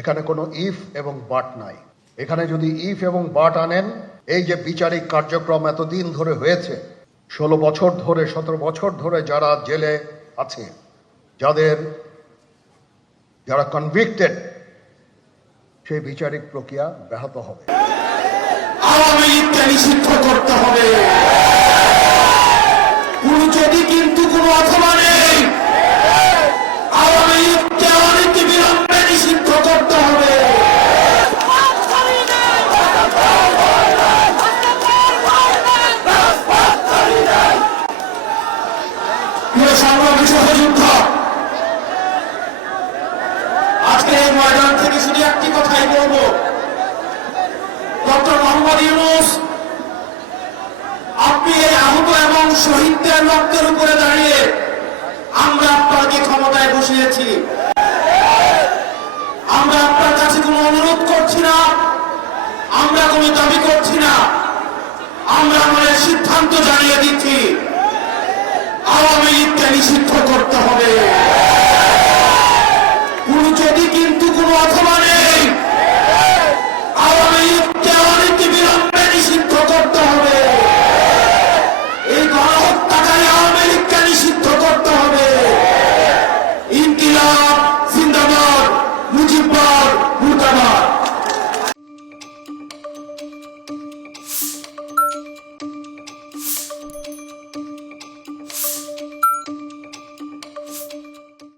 এখানে কোনো ইফ এবং বাট নাই। এখানে যদি ইফ এবং বাট আনেন, এই যে বিচারিক কার্যক্রম এতদিন ধরে হয়েছে, 16 বছর ধরে 17 বছর ধরে যারা জেলে আছে, যারা কনভিক্টেড, সেই বিচারিক প্রক্রিয়া ব্যাহত হবে। আওয়ামী লীগকে নিষিদ্ধ করতে হবে। যদি কিন্তু কোনো অথবা নেই, আওয়ামী লীগকে অনতিবিলম্বে নিষিদ্ধ করতে হবে। প্রিয় সংগ্রামী সহযোদ্ধা, আজকে এই ময়দান থেকে শুধু একটি কথাই বলবো, ডক্টর মোহাম্মদ ইউনূস, আপনি এই আহত এবং শহীদদের রক্তের উপরে দাঁড়িয়ে আমরা আপনাকে ক্ষমতায় বসিয়েছি। আমরা আপনার কাছে কোনো অনুরোধ করছি না, আমরা কোনো দাবি করছি না, আমরা আমাদের সিদ্ধান্ত জানিয়ে দিচ্ছি, আওয়ামী লীগকে নিষিদ্ধ